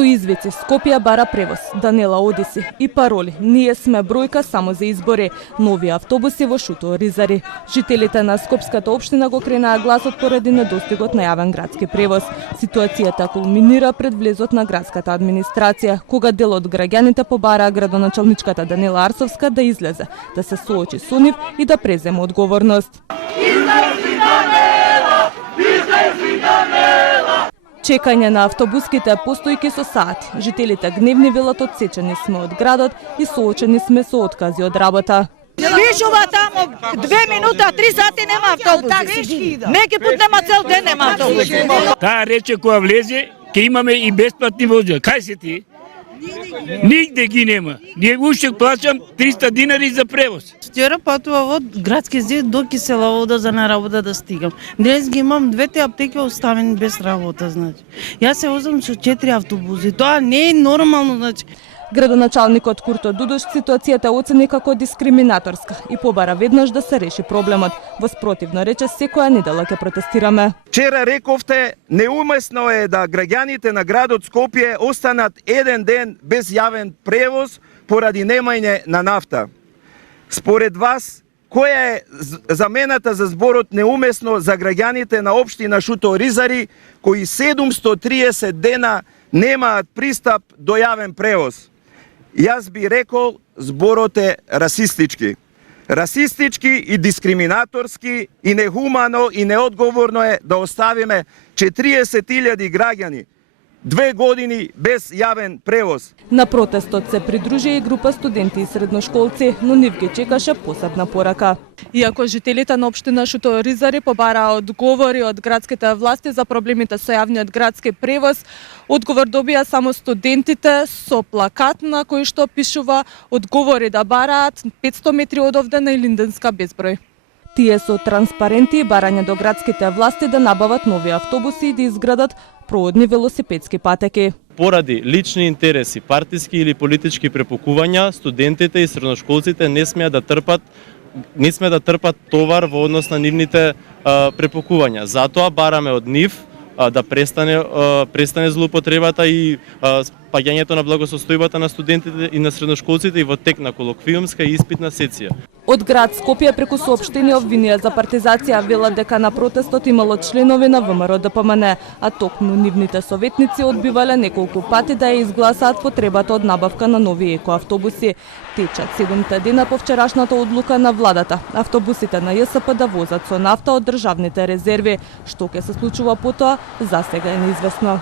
Со извици Скопје бара превоз, Данела Одиси и пароли "Ние сме бројка само за избори", нови автобуси во Шуто Ризари. Жителите на Скопската општина го кренаа гласот поради недостигот на јавен градски превоз. Ситуацијата кулминира пред влезот на градската администрација, кога дел од граѓаните побараа градоначалничката Данила Арсовска да излезе, да се соочи со нив и да преземе одговорност. Чекање на автобуските постојки со сати. Жителите гневни велат одсечени сме од градот и соочени сме со откази од работа. Пишува тамо 2 минута, 3 сати нема автобуси. Неки пут нема цел ден нема автобуси. Таа рече која влезе, ќе имаме и бесплатни возила. Кај си ти? Нигде ги нема. Ние уште плаќам 300 динари за превоз. Вчера патува од градски зид до Киселовода за на работа да стигам. Днес ги имам двете аптеки оставени без работа, значи. Јас се возам со 4 автобуси. Тоа не е нормално, значи. Градоначалникот Курто Дудош ситуацијата оцени како дискриминаторска и побара веднаш да се реши проблемот. Во спротивно рече секоја недела ќе протестираме. Вчера рековте, неумесно е да граѓаните на градот Скопје останат еден ден без јавен превоз поради немање на нафта. Според вас, која е замената за зборот неумесно за граѓаните на општина Шуто Ризари, кои 730 дена немаат пристап до јавен превоз? Јас би рекол, зборот е расистички. Расистички и дискриминаторски и нехумано и неодговорно е да оставиме 40.000 граѓани 2 години без јавен превоз. На протестот се придружи и група студенти и средношколци, но нив ги чекаше посебна порака. Иако жителите на општина Шуто Ризари побараа одговори од градските власти за проблемите со јавниот градски превоз, одговор добија само студентите со плакат на кој што пишува "Одговори да бараат 500 метри одовде на Илинденска безброј". Тие со транспаренти и барање до градските власти да набават нови автобуси и да изградат проводни велосипедски патеки. Поради лични интереси, партиски или политички препукувања, студентите и средношколците не смеат да трпат товар во однос на нивните препукувања. Затоа бараме од нив да престане злоупотребата и паѓањето на благосостојбата на студентите и на средношколците и во тек на колоквиумска и испитна сеција. Од град Скопје преку соопштени обвинија за партизација велат дека на протестот имало членови на ВМРО ДПМН, а токму нивните советници одбивале неколку пати да ја изгласаат потребата од набавка на нови екоавтобуси. Течат 7 дена по вчерашната одлука на владата. Автобусите на ЈСП да возат со нафта од државните резерви. Што ќе се случува потоа, засега е неизвестно.